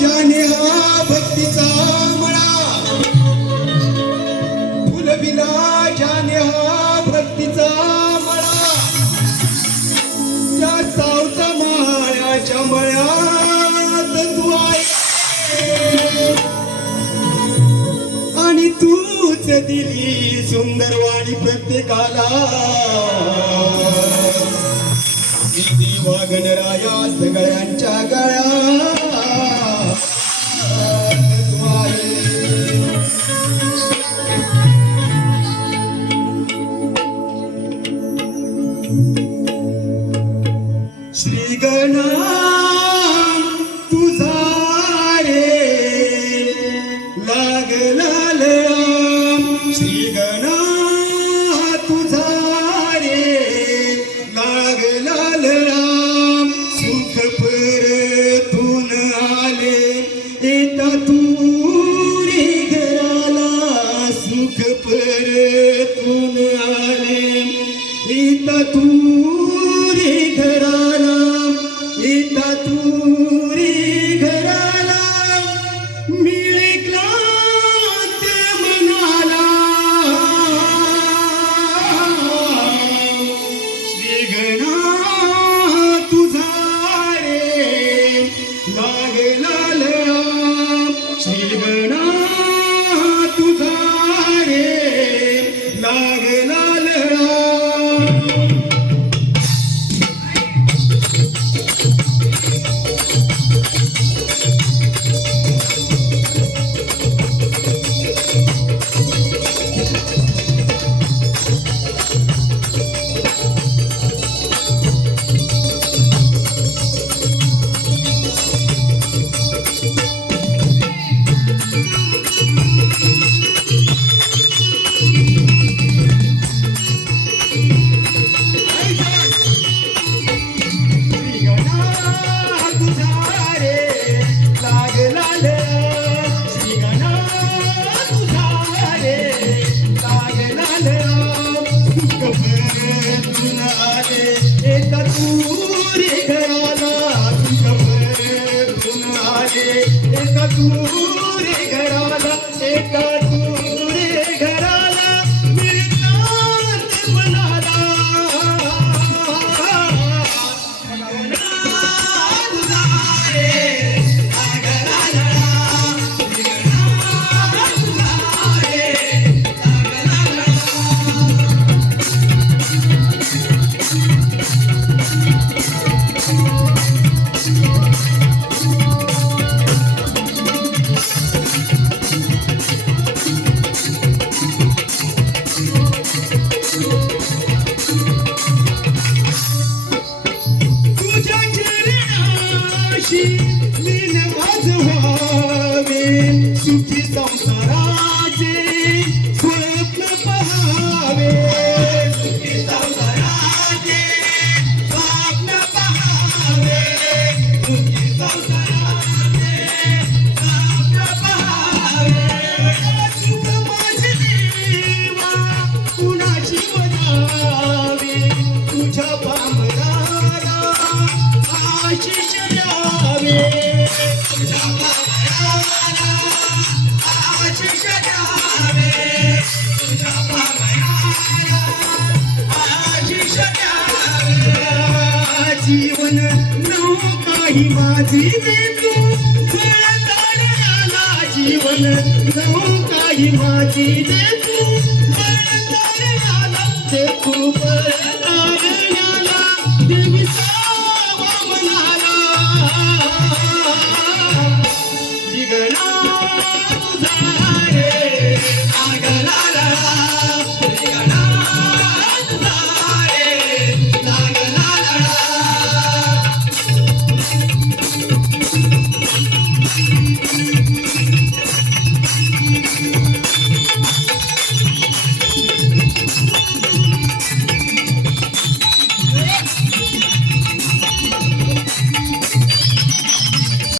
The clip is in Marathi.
जाने हा भक्तीचा मळा. फुलविला ज्याने हा भक्तीचा मळा. त्या सावता माळ्याच्या मळ्यात तू आहे. आणि तूच दिली सुंदर वाणी प्रत्येकाला. किती वागणराया सगळ्यांच्या गळ्या एका दूरे घराला एका Música आशिष द्यावे आशिष द्यावे आशिष द्यावे जीवन नौकाही माझी जीवन नौकाही माझी दे